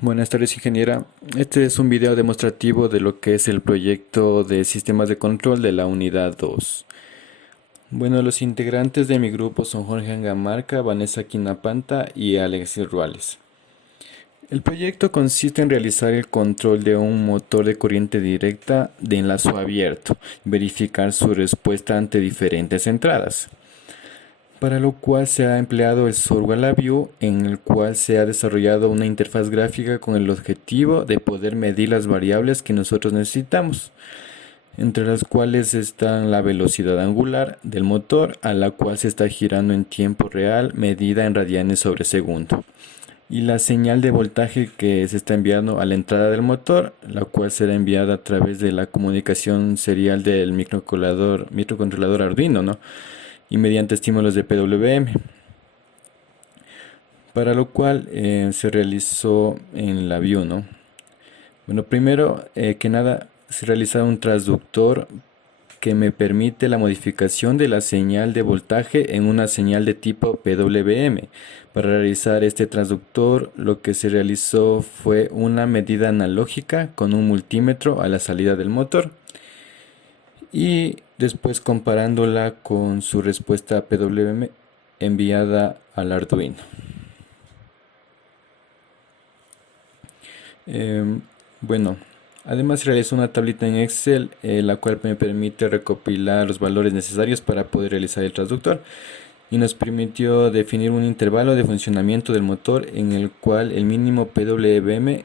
Buenas tardes, ingeniera. Este es un video demostrativo de lo que es el proyecto de sistemas de control de la unidad 2. Bueno, los integrantes de mi grupo son Jorge Angamarca, Vanessa Quinapanta y Alexis Ruales. El proyecto consiste en realizar el control de un motor de corriente directa de enlazo abierto, verificar su respuesta ante diferentes entradas, para lo cual se ha empleado el software LabVIEW, en el cual se ha desarrollado una interfaz gráfica con el objetivo de poder medir las variables que nosotros necesitamos, entre las cuales están la velocidad angular del motor, a la cual se está girando en tiempo real, medida en radianes sobre segundo, y la señal de voltaje que se está enviando a la entrada del motor, la cual será enviada a través de la comunicación serial del microcontrolador Arduino, ¿no? Y mediante estímulos de PWM, para lo cual se realizó en la view, ¿no? Bueno, primero que nada se realiza un transductor que me permite la modificación de la señal de voltaje en una señal de tipo PWM. Para realizar este transductor, lo que se realizó fue una medida analógica con un multímetro a la salida del motor, y después comparándola con su respuesta PWM enviada al Arduino. Bueno, además realizó una tablita en Excel, la cual me permite recopilar los valores necesarios para poder realizar el transductor, y nos permitió definir un intervalo de funcionamiento del motor en el cual el mínimo PWM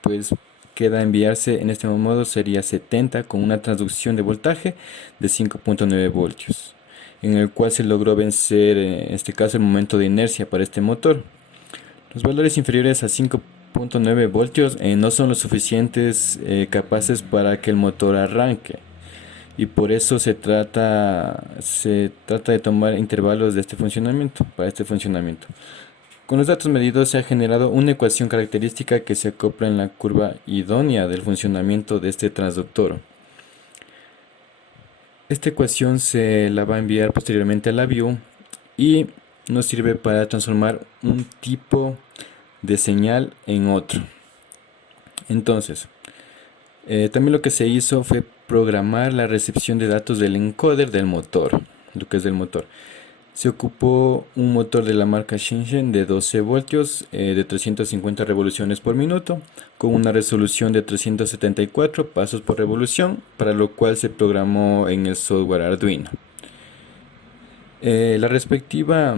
pues queda enviarse en este modo sería 70 con una transducción de voltaje de 5.9 voltios, en el cual se logró vencer en este caso el momento de inercia para este motor. Los valores inferiores a 5.9 voltios no son lo suficientes capaces para que el motor arranque, y por eso se trata de tomar intervalos de este funcionamiento, para este funcionamiento. Con los datos medidos se ha generado una ecuación característica que se acopla en la curva idónea del funcionamiento de este transductor. Esta ecuación se la va a enviar posteriormente a la view y nos sirve para transformar un tipo de señal en otro. Entonces, también lo que se hizo fue programar la recepción de datos del encoder del motor, lo que es del motor. Se ocupó un motor de la marca Shenzhen de 12 voltios, de 350 revoluciones por minuto, con una resolución de 374 pasos por revolución, para lo cual se programó en el software Arduino. La respectiva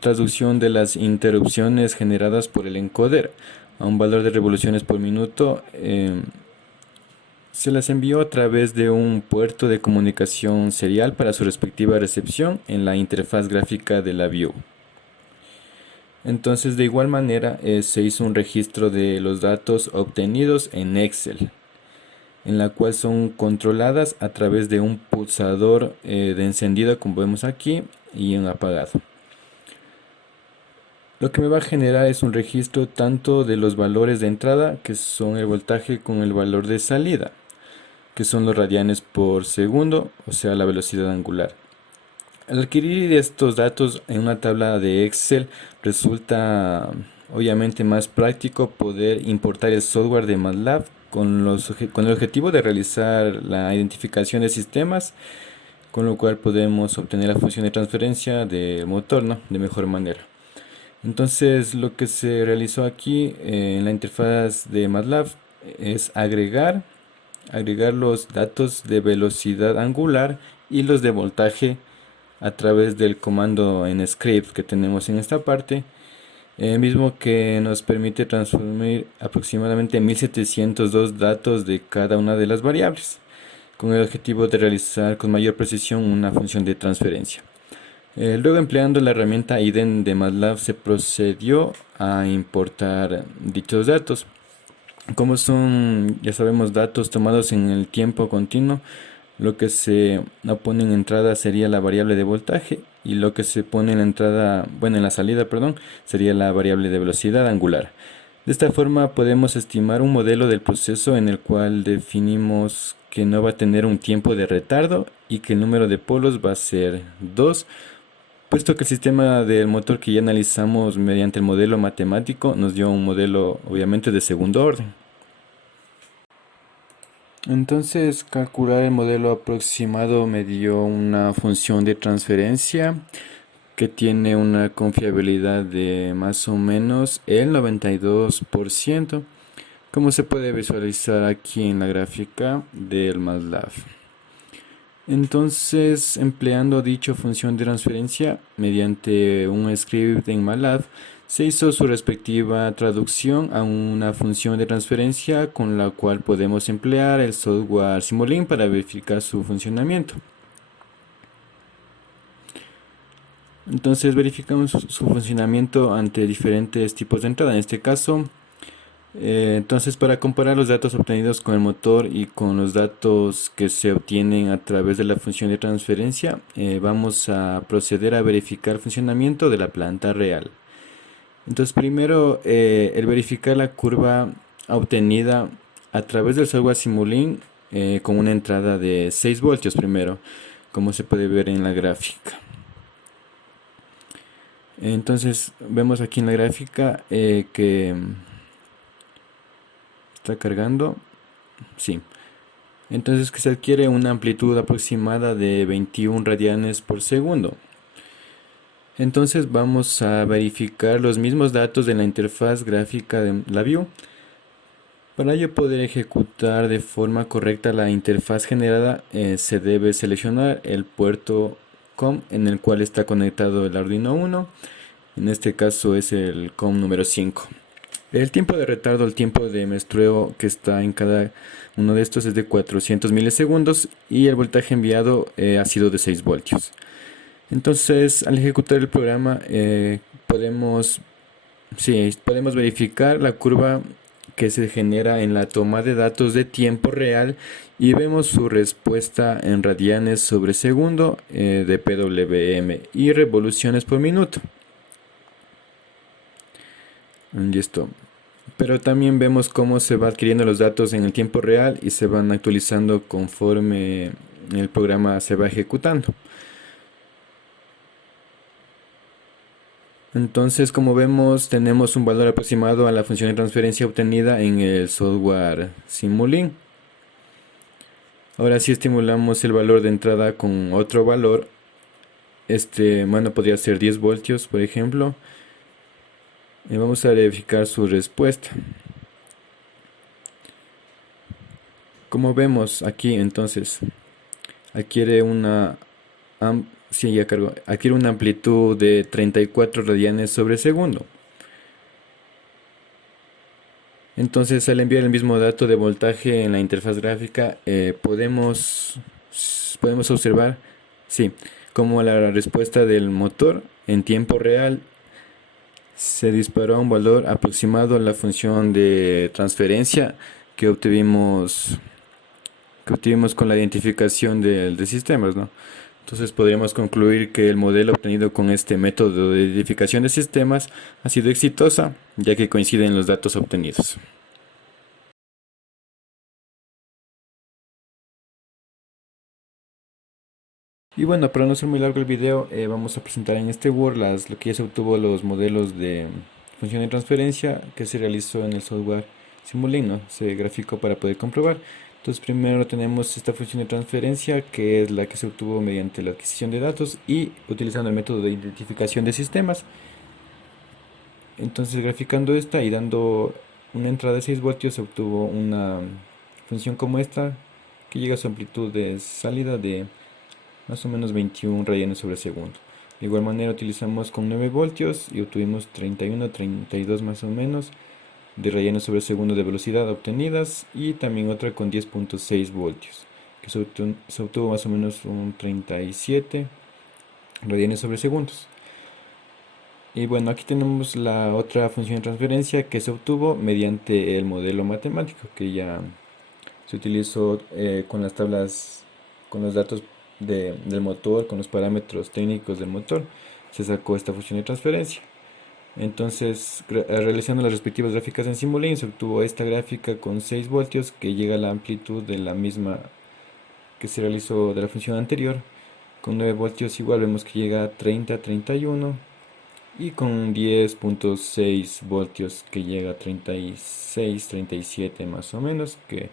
traducción de las interrupciones generadas por el encoder a un valor de revoluciones por minuto se las envió a través de un puerto de comunicación serial para su respectiva recepción en la interfaz gráfica de la view. Entonces, de igual manera, se hizo un registro de los datos obtenidos en Excel, en la cual son controladas a través de un pulsador de encendido, como vemos aquí, y un apagado. Lo que me va a generar es un registro tanto de los valores de entrada, que son el voltaje, con el valor de salida, que son los radianes por segundo, o sea, la velocidad angular. Al adquirir estos datos en una tabla de Excel, resulta obviamente más práctico poder importar el software de MATLAB con el objetivo de realizar la identificación de sistemas, con lo cual podemos obtener la función de transferencia del motor, ¿no?, de mejor manera. Entonces, lo que se realizó aquí en la interfaz de MATLAB es agregar los datos de velocidad angular y los de voltaje a través del comando en script que tenemos en esta parte, mismo que nos permite transformar aproximadamente 1702 datos de cada una de las variables, con el objetivo de realizar con mayor precisión una función de transferencia. Luego, empleando la herramienta IDEN de MATLAB, se procedió a importar dichos datos. Como son, ya sabemos, datos tomados en el tiempo continuo, lo que se pone en entrada sería la variable de voltaje, y lo que se pone en la entrada, bueno, en la salida, perdón, sería la variable de velocidad angular. De esta forma podemos estimar un modelo del proceso en el cual definimos que no va a tener un tiempo de retardo y que el número de polos va a ser 2, Puesto que el sistema del motor que ya analizamos mediante el modelo matemático nos dio un modelo obviamente de segundo orden. Entonces, calcular el modelo aproximado me dio una función de transferencia que tiene una confiabilidad de más o menos el 92%, como se puede visualizar aquí en la gráfica del MATLAB. Entonces, empleando dicha función de transferencia mediante un script en MATLAB, se hizo su respectiva traducción a una función de transferencia con la cual podemos emplear el software Simulink para verificar su funcionamiento. Entonces verificamos su funcionamiento ante diferentes tipos de entrada. En este caso, entonces para comparar los datos obtenidos con el motor y con los datos que se obtienen a través de la función de transferencia, vamos a proceder a verificar el funcionamiento de la planta real. Entonces primero el verificar la curva obtenida a través del software Simulink con una entrada de 6 voltios primero, como se puede ver en la gráfica. Entonces vemos aquí en la gráfica que está cargando. Sí. Entonces que se adquiere una amplitud aproximada de 21 radianes por segundo. Entonces vamos a verificar los mismos datos de la interfaz gráfica de la view. Para ello poder ejecutar de forma correcta la interfaz generada, se debe seleccionar el puerto COM en el cual está conectado el Arduino Uno. En este caso es el COM número 5. El tiempo de retardo, el tiempo de muestreo que está en cada uno de estos es de 400 milisegundos y el voltaje enviado ha sido de 6 voltios. Entonces, al ejecutar el programa podemos verificar la curva que se genera en la toma de datos de tiempo real y vemos su respuesta en radianes sobre segundo de PWM y revoluciones por minuto. Y esto. Pero también vemos cómo se va adquiriendo los datos en el tiempo real y se van actualizando conforme el programa se va ejecutando. Entonces, como vemos, tenemos un valor aproximado a la función de transferencia obtenida en el software Simulink. Ahora si estimulamos el valor de entrada con otro valor, podría ser 10 voltios, por ejemplo. Y vamos a verificar su respuesta. Como vemos aquí, entonces, adquiere una amplitud de 34 radianes sobre segundo. Entonces, al enviar el mismo dato de voltaje en la interfaz gráfica, podemos observar, como la respuesta del motor en tiempo real se disparó a un valor aproximado a la función de transferencia que obtuvimos con la identificación de sistemas, ¿no? Entonces podríamos concluir que el modelo obtenido con este método de identificación de sistemas ha sido exitosa, ya que coinciden los datos obtenidos. Y bueno, para no ser muy largo el video, vamos a presentar en este Word lo que ya se obtuvo los modelos de función de transferencia que se realizó en el software Simulink, ¿no? Se graficó para poder comprobar. Entonces primero tenemos esta función de transferencia que es la que se obtuvo mediante la adquisición de datos y utilizando el método de identificación de sistemas. Entonces graficando esta y dando una entrada de 6 voltios se obtuvo una función como esta que llega a su amplitud de salida de más o menos 21 radianes sobre segundo. De igual manera utilizamos con 9 voltios y obtuvimos 31, 32 más o menos de radianes sobre segundo de velocidad obtenidas y también otra con 10.6 voltios que se obtuvo más o menos un 37 radianes sobre segundos. Y bueno, aquí tenemos la otra función de transferencia que se obtuvo mediante el modelo matemático que ya se utilizó con las tablas, con los datos del motor, con los parámetros técnicos del motor, se sacó esta función de transferencia. Entonces, realizando las respectivas gráficas en Simulink, se obtuvo esta gráfica con 6 voltios que llega a la amplitud de la misma que se realizó de la función anterior, Con 9 voltios igual vemos que llega a 30, 31. Y con 10.6 voltios que llega a 36, 37 más o menos, que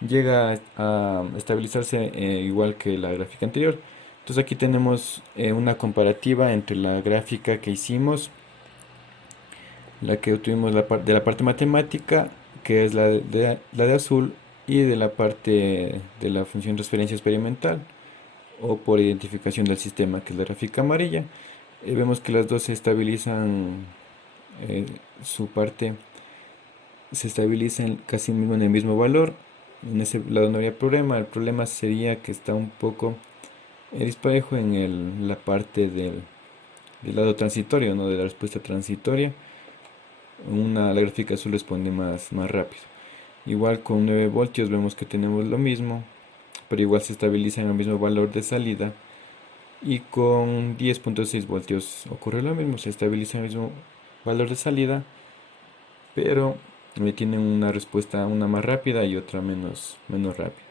llega a estabilizarse igual que la gráfica anterior. Entonces aquí tenemos una comparativa entre la gráfica que hicimos, la que obtuvimos de la parte matemática, que es la de azul, y de la parte de la función transferencia experimental o por identificación del sistema, que es la gráfica amarilla. Vemos que las dos se estabilizan, eh, su parte se estabiliza casi mismo en el mismo valor. En ese lado no habría problema. El problema sería que está un poco disparejo en la parte del lado transitorio, ¿no? De la respuesta transitoria. La gráfica azul responde más rápido. Igual con 9 voltios vemos que tenemos lo mismo, pero igual se estabiliza en el mismo valor de salida. Y con 10.6 voltios ocurre lo mismo, se estabiliza el mismo valor de salida, pero tienen una respuesta, una más rápida y otra menos rápida.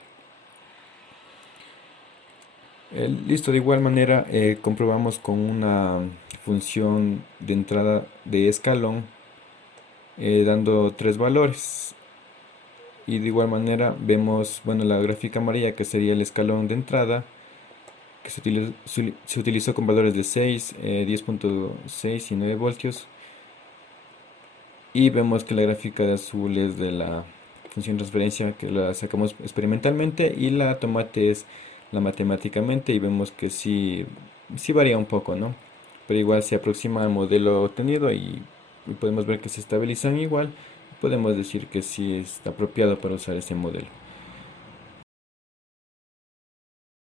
Listo, de igual manera comprobamos con una función de entrada de escalón, dando tres valores. Y de igual manera vemos, bueno, la gráfica amarilla, que sería el escalón de entrada, que se utilizó con valores de 6, 10.6 y 9 voltios. Y vemos que la gráfica de azul es de la función transferencia, que la sacamos experimentalmente, y la tomate es la matemáticamente, y vemos que sí varía un poco, ¿no? Pero igual se aproxima al modelo obtenido, y podemos ver que se estabilizan igual. Podemos decir que sí está apropiado para usar ese modelo.